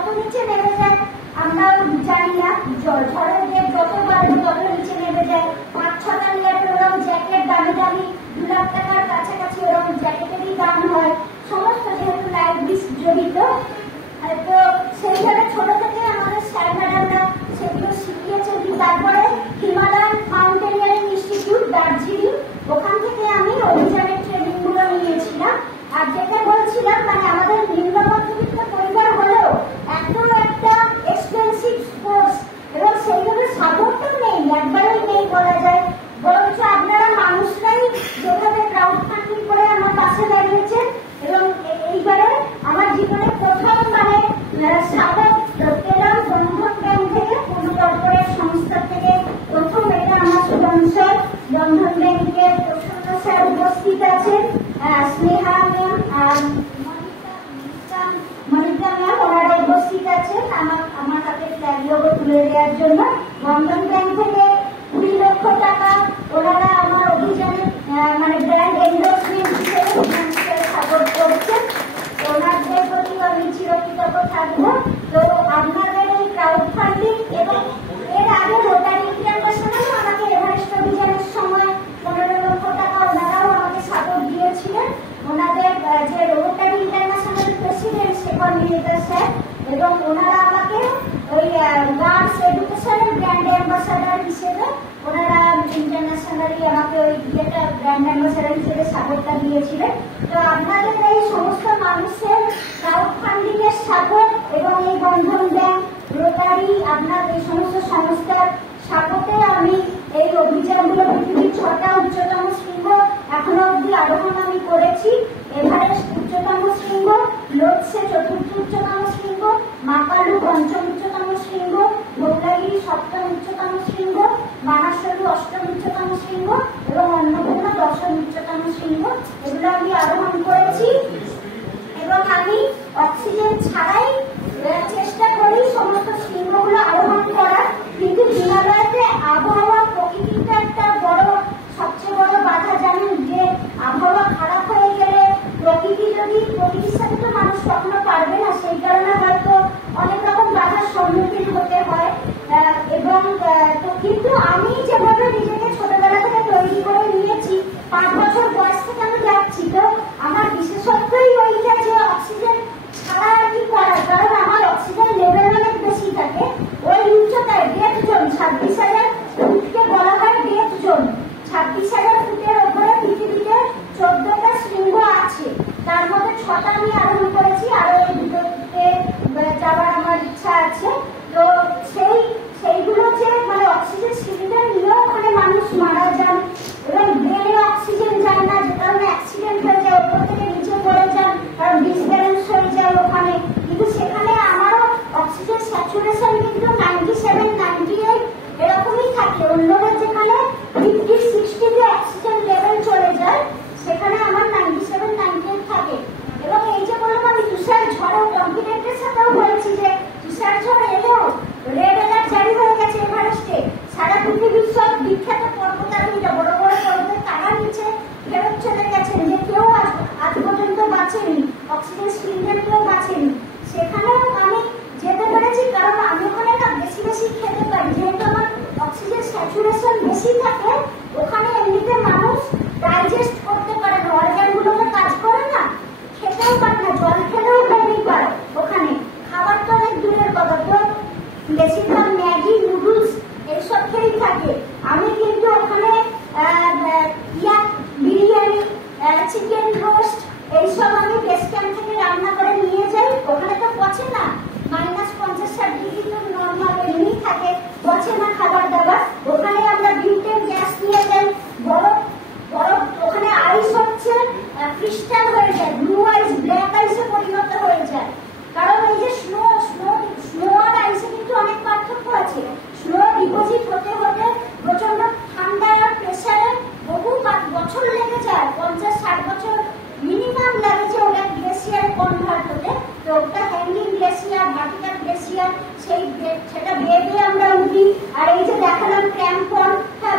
কত নিচে নেমে যায় আমরা জানি না। ঝড়ের বেগ যত বাড়বে তত নিচে নেমে যায়। 5-6টা লেয়ারের ওরকম জ্যাকেট দামি দামি 2 লাখ টাকার কাছাকাছি ওরকম জ্যাকেটেরই দাম হয় সমস্ত, যেহেতু লাইফ রিস্ক জড়িত। তো সেইভাবে ছোট থেকে আমাদের স্যার ম্যাডামরা সেগুলো শিখিয়েছেন। তারপরে হিমালয়ান মাউন্টেনিয়ারিং ইনস্টিটিউট দার্জিলিং, ওখান থেকে আমি অভিযানের ট্রেনিং গুলো নিয়েছিলাম। আর যেটা বলছিলাম মানে আমাদের নিম্ন মধ্যবিত্ত পরিবার হলেও এত একটা এক্সপেন্সিভ স্পোর্টস এবং সেইভাবে সাপোর্টও নেই, একবারেই নেই বলা যায়। বরঞ্চ আপনারা মানুষরাই যেভাবে ক্রাউড ফান্ডিং করে আমার পাশে দাঁড়িয়েছেন এবং এইবারে আমার জীবনে প্রথম মানে সাপোর্ট পেলাম বন্ধন ব্যাংক থেকে, কোন কর্পোরেট সংস্থা থেকে প্রথম। এটা আমার স্পন্সর বন্ধন ব্যাংকের প্রসন্ন স্যার উপস্থিত আছেন, স্নেহা ম্যাম আর মনিকা ম্যাম ওনারা উপস্থিত আছেন আমার হাতে ফ্ল্যাগ লোগো তুলে দেওয়ার জন্য। বন্ধন ব্যাংক থেকে 2 লক্ষ টাকা ওনারা আমার অভিযানে মানে ব্র্যান্ড এন্ডোর্সমেন্ট হিসেবে ফিনান্সিয়াল সাপোর্ট করছেন। ওনাদের প্রতি আমি চিরকৃতজ্ঞ থাকবো। তো আপনাদের এই ক্রাউড ফান্ডিং এবং এর আগে রোটারি ইন্টারন্যাশনাল আমাকে এভারেস্ট অভিযানের সময় 15 লক্ষ টাকা ওনারাও আমাকে সাপোর্ট দিয়েছিলেন। ওনাদের যে rotary international president Shekhar Mehta sir এবং ওনারা আমাকে ওই গার্লস এডুকেশনের ব্র্যান্ড অ্যাম্বাসাডার হিসেবে ওনারা ইন্টারন্যাশনালি আমাকে ওই ইয়েটা ব্র্যান্ড অ্যাম্বাসাডার হিসেবে সাপোর্টটা দিয়েছিলেন। তো আপনাদের এই সমস্ত মানুষের ক্রাউড ফান্ডিং এর সাপোর্ট এবং এই বন্ধন ব্যাংক রোটারি আপনার এই সমস্ত সংস্থার সাপোর্টে আমি এই অভিযানগুলো পৃথিবীর 6টা উচ্চতম শৃঙ্গ এখনো অব্দি আরোহণ আমি করেছি। এভারেস্ট উচ্চতম শৃঙ্গ, লোটসে 4র্থ উচ্চতম শৃঙ্গ, মাকালু 5ম উচ্চতম শৃঙ্গ, ধবলাগিরি 7ম উচ্চতম শৃঙ্গ, মানাসলু 8ম উচ্চতম শৃঙ্গ এবং অন্নপূর্ণা 10ম উচ্চতম শৃঙ্গ, এগুলো আমি আরোহণ করেছি। এবং আমি অক্সিজেন ছাড়াই চেষ্টা করি সমস্ত শৃঙ্গগুলো আরোহণ করার। কিন্তু হিমালয়াতে আবহাওয়া প্রকৃতিটা একটা সবচেয়ে বড় বাধা। জানেন যে আবহাওয়া খারাপ হয়ে গেলে প্রকৃতির সাথে তো মানুষ কখনো পারবে না, সেই কারণে হয়তো অনেক রকম বাধার সম্মুখীন হতে হয়। এবং কিন্তু আমি যেভাবে নিজেকে ছোটবেলা থেকে তৈরি করে নিয়েছি, 5 বছর বয়স থেকে আমি যাচ্ছি, তো আমার বিশেষত্বই ওইটা যে অক্সিজেন ছাড়া আর কি করার, কারণ আমার অক্সিজেন লেভেল অনেক বেশি থাকে। ওই উচ্চতায় ডেথ জোন 26,000 ফুটকে বলা হয় ডেথ জোন। 26,000 ফুটের ওপরে পৃথিবীতে 14টা শৃঙ্গ আছে, তার মধ্যে 6টা আমি আরোহণ করেছি, আরো এই দুটোতে যাওয়ার আমার ইচ্ছা আছে। তো সেইগুলো যে মানে অক্সিজেন সিলিন্ডার নিয়েও ওখানে মানুষ মারা যান এবং ব্রেনে অক্সিজেন যায় না, যে কারণে অ্যাক্সিডেন্ট হয়ে যায়, ওপর থেকে নিচে পড়ে যান, কারণ ডিসব্যালেন্স হয়ে যায় ওখানে। কিন্তু সেখানে আমারও অক্সিজেন স্যাচুরেশন কিন্তু 97-98 এরকমই থাকে। অন্যদের যেখানে 50-60 অক্সিজেন লেভেল চলে যায়, সেখানে আমার 97-98 থাকে। এবং এই যে বললাম আমি তুষার ঝড় কনফিডেন্টের সাথেও বলছি যে তুষার ঝড় এলেও রেড অ্যালার্ট জারি হয়ে গেছে এভারেস্টে। সারা পৃথিবীর সব বিখ্যাত পর্বতারোহীরা বড় বড় পর্বতের তারা নিচে ফেরত চলে গেছেন, যে কেউ আজ পর্যন্ত বাঁচেনি, অক্সিজেন সিলিন্ডার কেউ বাঁচেনি। সেখানেও আমি যেতে পেরেছি কারণ আমি ওখানে না বেশি বেশি খেতে পারি, যেহেতু আমার অক্সিজেন স্যাচুরেশন বেশি থাকে। ওখানে এমনিতে মানুষ ডাইজেস্ট করতে পারে না, অর্গানগুলোতে কাজ করে না, খেতেও পারে না, জল খেলেও বমি পায়। ওখানে খাবার তো অনেক দূরের কথা, তো বেশিরভাগ ম্যাগি নুডলস এইসব খেয়েই থাকে। আমি কিন্তু ওখানে বিরিয়ানি, চিকেন রোস্ট এইসব আমি বেস ক্যাম্প থেকে রান্না করে নিয়ে যাই। ওখানে তো পচে না, -50-60 ডিগ্রি তো নর্মাল এমনি থাকে, পচে না খাবার দাবার। ওখানে আমরা বিউটেন গ্যাস নিয়ে যাই, বরফ ওখানে আইস হচ্ছে ক্রিস্টাল হয়ে যায়, ব্লু আইস ব্ল্যাক আইসে পরিণত হয়ে যায়। কারণ এই যে স্নো আর আইসে কিন্তু অনেক পার্থক্য আছে। স্নো ডিপোজিট হতে হতে প্রচন্ড ঠান্ডা আর প্রেসারে বহু বছর লেগে যায়, 50-60 বছর মিনিমাম লাগে যে ওটা গ্লেসিয়ারে কনভার্ট হতে। তো ওটা হ্যাঙ্গিং গ্লেসিয়ার, ভার্টিক্যাল গ্লেসিয়ার, সেটা বেগে আমরা উঠি। আর এই যে দেখালাম ক্র্যাম্পন,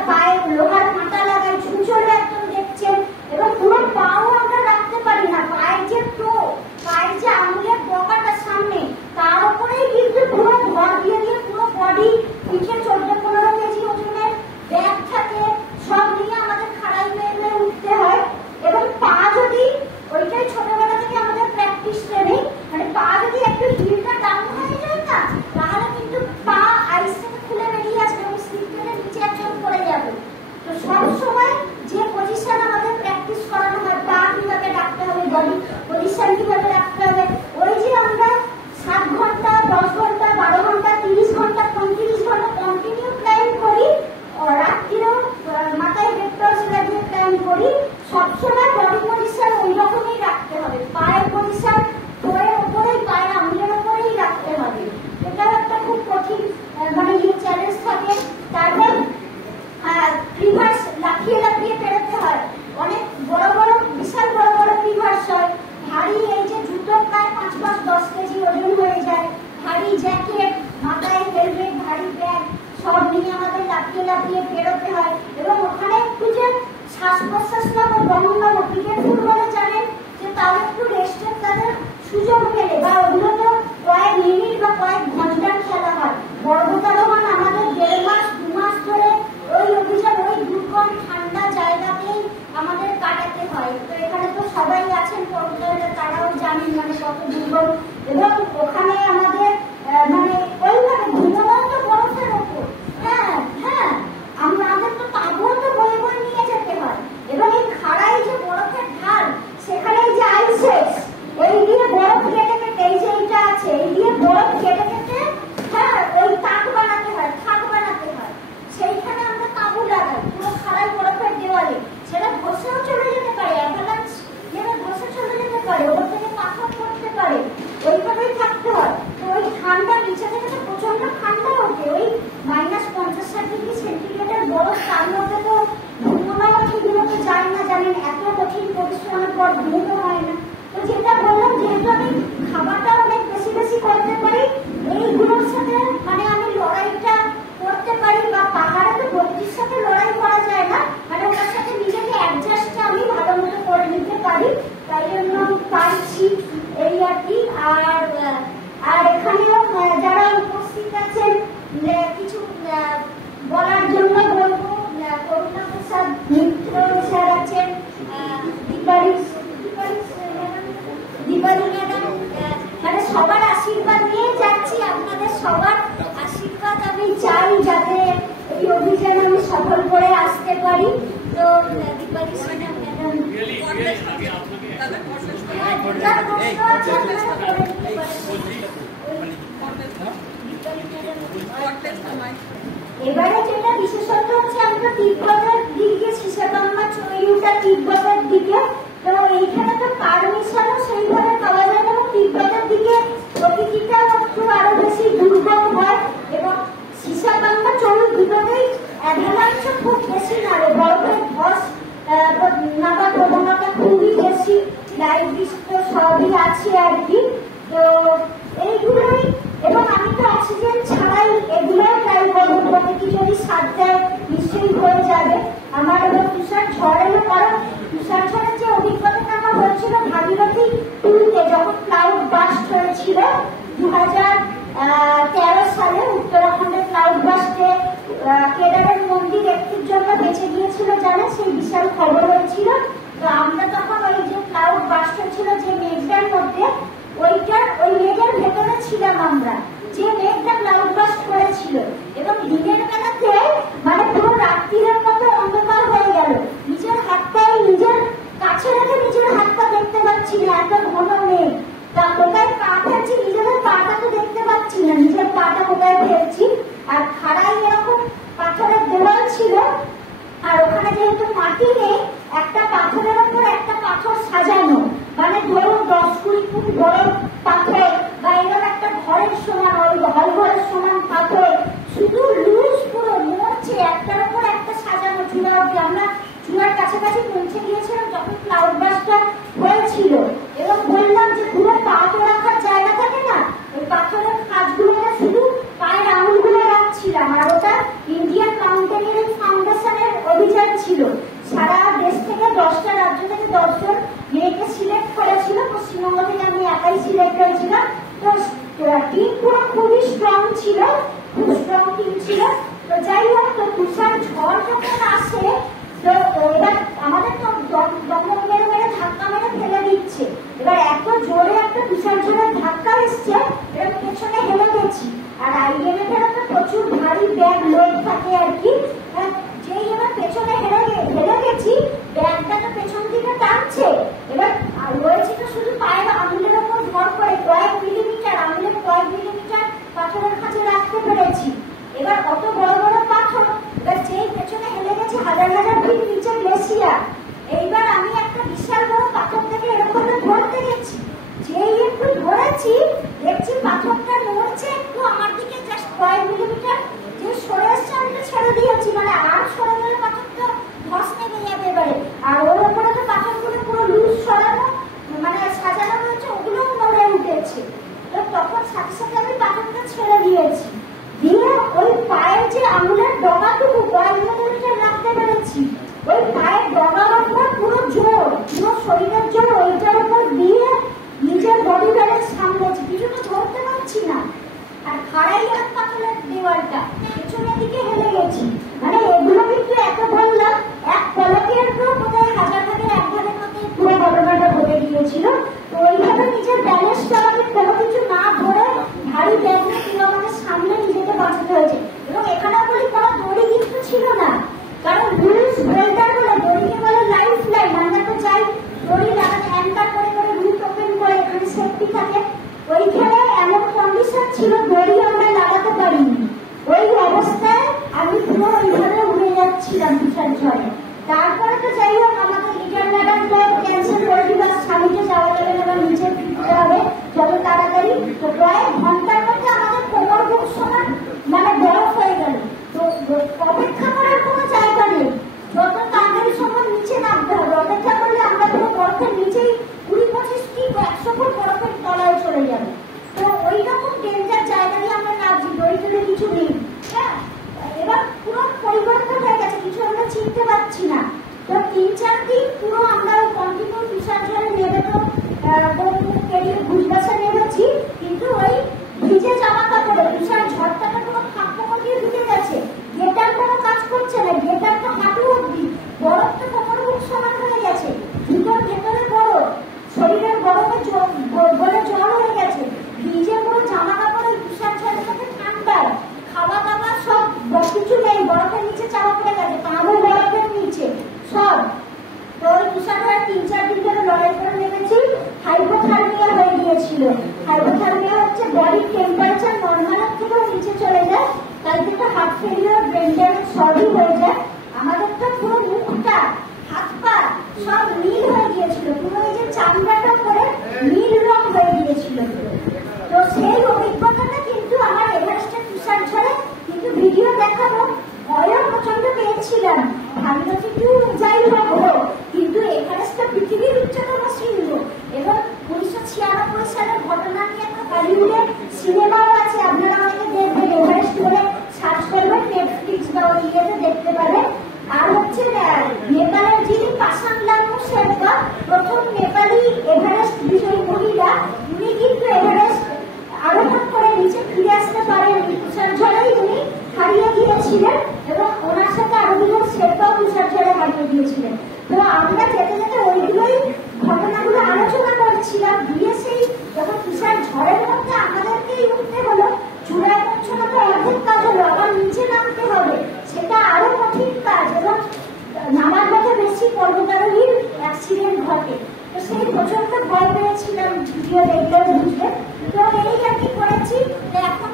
পায়ে লোহার কাঁটা লাগাই, ঝুঁঝোড়ে একদম দেখছেন, এবং পুরো পাও আমরা রাখতে পারি না। পায়ের যে আঙুলের বকাটা সামনে, তার উপরে শ্বাস প্রশ্বাস নেবো, দমন নেবো, ক্রিকেট ফুটবলে জানেন যে তাও একটু রেস্টের তাদের সুযোগ মেলে, বা ওগুলো তো কয়েক মিনিট বা কয়েক ঘন্টার খেলা হয়। পর্বতারোহণ আমাদের 1.5 মাস 2 মাস ধরে ওই অভিযান ওই দুর্গম ঠান্ডা জায়গাতেই আমাদের কাটাতে হয়। তো এখানে তো সবাই আছেন পর্বতারোহীরা, তারাও জানেন মানে কত দুর্গম, এবং ওখানে আমাদের মানে ওইভাবে ঘুমোনো তো বরফের ওপর। হ্যাঁ হ্যাঁ, আমাদের তো তাঁবুও তো বয়ে বয়ে নিয়ে যেতে হয়, এবং এই খাড়াই যে বরফের ঢাল, সেখানে যে আইসেস এই দিয়ে বরফ কেটে কেটে, এই যে এইটা আছে এই দিয়ে বরফ কেটে কেটে হ্যাঁ ওই তাক বানাতে হয়, থাক বানাতে হয়। সেইখানে আমরা তাঁবু লাগাই পুরো খাড়াই বরফের দেওয়ালে, সেটা ধসেও চলে যেতে পারে, অ্যাভালাঞ্চ যেটা ধসে চলে যেতে পারে, ওর থেকে পাথর পড়তে পারে, ওইভাবেই থাকতে হয়। তো ওই ঠান্ডা নিচে থেকে তো প্রচন্ড ঠান্ডা ওঠে, ওই -50-60 ডিগ্রি সেন্টিগ্রেডের বরফ, তার মধ্যে তো ঘুমোনো ঠিক মতো যায় না, জানেন এত কঠিন পরিশ্রমের পর ঘুমো হয় না। তো যেটা বললাম, যেহেতু আমি খাবারটা অনেক বেশি বেশি করতে পারি, এইগুলোর সাথে মানে আমি লড়াইটা করতে পারি, বা পাহাড়ে তো প্রকৃতির সাথে লড়াই করা যায় না, মানে ওটার সাথে নিজেকে অ্যাডজাস্টটা আমি ভালো মতো করে নিতে পারি, তাই জন্য পারছি এই আর কি। আর এখানেও যারা উপস্থিত আছেন কিছু বলার জন্য বলবো, করুণা প্রসাদ মিত্র স্যার আছেন, দীপালি ম্যাডাম, মানে সবার আশীর্বাদ নিয়ে যাচ্ছি, আপনাদের সবার আশীর্বাদ আমি চাই যাতে এই অভিযানে আমি সফল করে আসতে পারি। তো দীপালি ম্যাডাম এবারে যেটা বিশেষত হচ্ছে, আমরা তিব্বতের দিকে শিশাকাম্মা চৈরুটা তিব্বতের দিকে, তো এইখানে তো পারমিশনও সেইভাবে পাওয়া যায় না, এবং তিব্বতের দিকে প্রকৃতিটা একটু আরো বেশি দুর্গম হয়, এবং শিশাকাম্মা চৈরু দুটোতেই অ্যাভালাঞ্চ খুব বেশি নাড়ে, বরফের ধস নামার প্রবণতা খুবই বেশি, লাইভ বৃষ্টি সবই আছে আর কি। তো এইগুলোই, এবং আমি তো অক্সিজেন ছাড়াই এগুলো ট্রাই করবো, প্রকৃতি যদি সাথ দেয় নিশ্চয়ই হয়ে যাবে। আমার এবার তুষার ঝড় এলো, কারণ তুষার ঝড়ের যে অভিজ্ঞতাটা আমার হয়েছিল ভাগীরথী 2-তে, যখন ক্লাউড বাস্ট হয়েছিল 2013 সালে উত্তরাখণ্ডের ক্লাউড বাস্টে কেদারের মন্দির একটির জন্য বেঁচে গিয়েছিল জানে, সেই বিশাল খবর হয়েছিল। তো আমরা তখন ওই যে ক্লাউড বাস্ট হয়েছিল যে মেঘটার মধ্যে, ওই মেঘের ভেতরে ছিলাম আমরা, যে মেঘটা ক্লাউড বাস্ট করেছিল, এবং দিনের বেলাতে মানে পুরো রাত্রির মতো অন্ধকার হয়ে গেল, নিজের হাতটাই নিজের কাছে রেখে নিজের হাতটা দেখতে পাচ্ছি না, এত ঘন মেঘ। তা কোথায় পা ফেলছি, নিজেদের পাটা তো দেখতে পাচ্ছি না, নিজের পাটা কোথায় ফেলছি। আর খাড়াই এরকম পাথরের দেওয়াল ছিল, আর ওখানে যেহেতু মাটি নেই, একটা পাথরের উপর একটা পাথর সাজানো, মানে ধরো 10-20 ফুট বড় পাথর, বা এরকম একটা ঘরের সমান, ওই ঘরের সমান পাথর, শুধু লুজ পুরো মরছে, একটার উপর একটা সাজানো চূড়া অব্দি। আমরা চূড়ার কাছাকাছি পৌঁছে গিয়েছিলাম যখন ক্লাউড বাস্টটা হয়েছিল, এবং বললাম যে পুরো পা তো রাখার জায়গা থাকে না, ওই পাথরের কাজগুলোতে শুধু পায়ের আঙুলগুলো রাখছিলাম। আর ওটা ইন্ডিয়ান মাউন্টেনিয়ারিং ফাউন্ডেশনের অভিযান ছিল, সারা দেশ থেকে 10টা রাজ্য থেকে 10 জন মেয়েকে সিলেক্ট করেছিল, পশ্চিমবঙ্গ থেকে আমি একাই সিলেক্ট হয়েছিলাম। তো টিম পুরো খুবই স্ট্রং ছিল, খুব স্ট্রং টিম ছিল। তো যাই হোক, তো তুষার ঝড় যখন আসে, তো এবার আমাদের তো দমন মেরে মেরে ধাক্কা মেরে ফেলে দিচ্ছে, এবার এত জোরে একটা তুষার ঝড়ের ধাক্কা এসছে, এবার পেছনে হেলে গেছি। আর আইএমএফ এর একটা প্রচুর ভারী ব্যাগ লোড থাকে আর কি, যেই এবার পেছনে হেলে গেছি, ব্যাগটা তো পেছন দিকে টানছে, এবার রয়েছে তো শুধু পায়ের আঙুলের ওপর ভর করে কয়েক মিলিমিটার, আঙুলের কয়েক মিলিমিটার পাথরের কাছে রাখতে পেরেছি। এবার অত বড় বড় পাথর, এবার যেই পেছনে হেলে গেছে, হাজার হাজার একটা, পেছনের দিকে হেলে গেছি। মানে এগুলো কিন্তু এত বললাম, এক পলকের কোথায় হাজার হাজার একবারের মধ্যে পুরো ঘটনাটা ঘটে গিয়েছিল। তো ওইভাবে নিজের ব্যালেন্সটা আমাকে কোনো কিছু না ধরে ভারী ব্যাগ নিয়ে আমাদের সামনে নিজেকে বাঁচাতে হয়েছে। এবং এখানে বলি কোনো দড়ি কিন্তু ছিল না, কারণ রুলস ব্রেকার বলে দড়িকে বলে লাইফ লাইন। আমরা তো চাই দড়ি লাগাতে, অ্যাঙ্কার করে করে রুট ওপেন করে এখানে সেফটি থাকে। ওইখানে এমন কন্ডিশন ছিল দড়ি আমরা লাগাতে পারিনি। ওই অবস্থায় আমি পুরো ওইভাবে উড়ে যাচ্ছিলাম তুষার ঝড়ে। তারপরে তো যাই হোক আমাদের লিটার ম্যাডাম ক্যান্সেল করে দিল, স্বামীকে যাওয়া যাবে না, নিচে ফিরতে হবে যত তাড়াতাড়ি। তো প্রায় ঘন্টার মধ্যে আমাদের কোমর বুক সমান মানে বরফ হয়ে গেল। তো অপেক্ষা করার কোনো জায়গা নেই, যত তাড়াতাড়ি সময় নিচে নামতে হবে। অপেক্ষা করলে আমরা পুরো বরফের নিচেই 20-25 কি 100 ফুট বরফের তলায় চলে যাবে। তো ওই রকম ডেঞ্জার জায়গা দিয়ে আমরা নামছি, দড়ি টড়ি কিছু নেই। হ্যাঁ, এবার পুরো পরিবর্তন হয়ে গেছে, কিছু আমরা চিনতে পারছি না। তো 3-4 দিন পুরো আমরা কন্টিনিউ তুষার ঝড়ে নেমে তো পেরিয়ে ঘুষবাসা নেমেছি, কিন্তু ওই ভিজে জামা কাপড়ে তুষার ঝড়টাকে পুরো খাপড় দিয়ে ঢুকে গেছে। গেটার কোনো কাজ করছে না, গেটার তো হাঁটু অব্দি, বরফ তো কোমর বুক সমান হয়ে গেছে, জুতোর ভেতরে বরফ, শরীরের গরমে বলে জল হয়ে গেছে, ভিজে পুরো জামা কাপড় তুষার ঝড়ের সাথে ঠান্ডায়, খাওয়া দাওয়া সব কিছু নেই, বরফের নিচে চাপা পড়ে গেছে, পাও বরফের নিচে সব। তো ওই তুষার ঝড়ে 3-4 দিন ধরে লড়াই করে নেমেছি। হাইপোথার্মিয়া হয়ে গিয়েছিল। হাইপোথার্মিয়া হচ্ছে বডির টেম্পারেচার নর্মালের থেকেও নিচে চলে যায়, তাই থেকে হার্ট ফেলিওর, ব্রেন ড্যামেজ সবই হয়ে যায়। আমাদের তো পুরো মুখটা, হাত পা সব নীল হয়ে গিয়েছিল, পুরো এই যে চামড়াটা করে নীল রং হয়ে গিয়েছিল। তো সেই অভিজ্ঞতাটা কিন্তু আমার এভারেস্টের তুষার ঝড়ে কিন্তু ভিডিও দেখানো ভয়ও প্রচন্ড পেয়েছিলাম। ভাবলাম একটু যাই হোক, কিন্তু এভারেস্টটা পৃথিবীর উচ্চতম শৃঙ্গ। এবং 1996 সালের ঘটনা নিয়ে একটা হলিউডের সিনেমাও আছে, আপনারা অনেকে দেখবেন, এভারেস্ট বলে সার্চ করবেন নেটফ্লিক্স বা ইয়েতে দেখতে পারেন। আর হচ্ছে নেপালের যিনি পাসাং লামু শেরপা, প্রথম নেপালি এভারেস্ট বিজয়ী মহিলা, উনি কিন্তু এভারেস্ট আরোহণ করে নিচে ফিরে আসতে পারেন তুষার ঝড়েই উনি হারিয়ে গিয়েছিলেন, এবং ওনার সাথে আরো দুজন শেরপাও তুষার ঝড়ে হারিয়ে গিয়েছিলেন। তো আমরা যেতে যেতে ওইগুলোই ঘটনাগুলো আলোচনা করছিলাম। দিয়ে সেই যখন তুষার ঝড়ের মধ্যে আমাদেরকেই উঠতে হলো, চূড়ায় পৌঁছানো তো অর্ধেক কাজ হলো, আবার নিচে নামতে হবে, সেটা আরো কঠিন কাজ। এবং নামার পথে বেশি পর্বতারোহীর অ্যাক্সিডেন্ট ঘটে। তো সেই প্রচন্ড ভয় পেয়েছিলাম, ভিডিও দেখলে বুঝবে। তো এই আর কি করেছি, এখন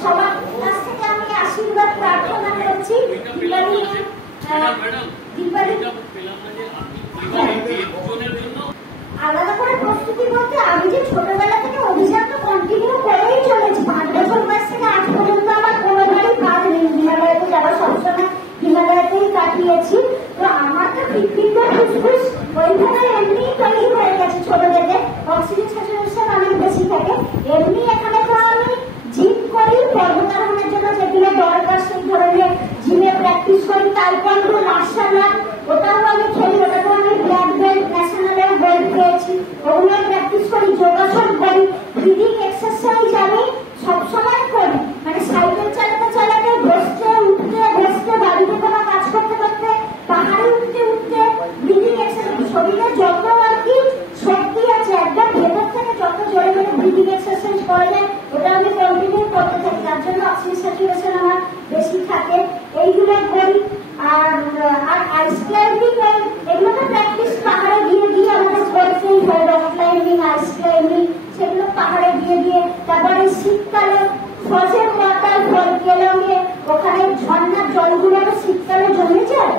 সবার কাছ থেকে আমি আশীর্বাদ প্রার্থনা করছি। আলাদা করে প্রস্তুতি বলতে আমি যে ছোটবেলা থেকে অভিযান তো কন্টিনিউ করেই চলেছি, 5 বছর বয়স থেকে আজ পর্যন্ত আমার কোনোবারই বাদ নেই। হিমালয়াতে যারা সবসময় হিমালয়াতেই কাটিয়েছি। তো আমার তো হৃৎপিণ্ডের ফুসফুস ওইখানে এমনি তৈরি হয়ে গেছে ছোট থেকে, অক্সিজেন স্যাচুরেশন অনেক বেশি থাকে। এমনি এখানে তো আমি জিম করি পর্বতারোহণের জন্য, যেগুলো দরকার সেই ধরনের জিমে প্র্যাকটিস করি। তাইকোয়ান্ডো, মার্শাল আর্ট ওটাও আমি খেলি, ওটাতেও আমি ব্ল্যাক বেল্ট, ন্যাশনালেও বেল্ট পেয়েছি, ওগুলো প্র্যাকটিস করি। যোগাসন করি, ব্রিদিং এক্সারসাইজ আমি সবসময় করি, মানে সাইকেল চালাতে চালাতে, বসতে উঠতে বসতে, বাড়িতে কোনো কাজ করতে করতে, পাহাড়ে উঠতে উঠতে ব্রিদিং এক্সারসাইজ, শরীরে যত আর কি শক্তি আছে একদম ভেতর থেকে যত জোরে জোরে ব্রিদিং এক্সারসাইজ করা যায় ওটা আমি কন্টিনিউ করতে থাকি, তার জন্য অক্সিজেন স্যাচুরেশন আমার বেশি থাকে। এইগুলো করি। আর আইস ক্লাইম্বিং, এগুলো তো প্র্যাকটিস পাহাড়ে গিয়ে গিয়ে আমাদের করতেই হয়, রক ক্লাইম্বিং, আইস ক্লাইম্বিং, সেগুলো পাহাড়ে গিয়ে গিয়ে। তারপরে শীতকালে ফ্রোজেন ওয়াটার ফল কেলংয়ে, ওখানে ঝর্ণার জলগুলো শীতকালে জমে যায়,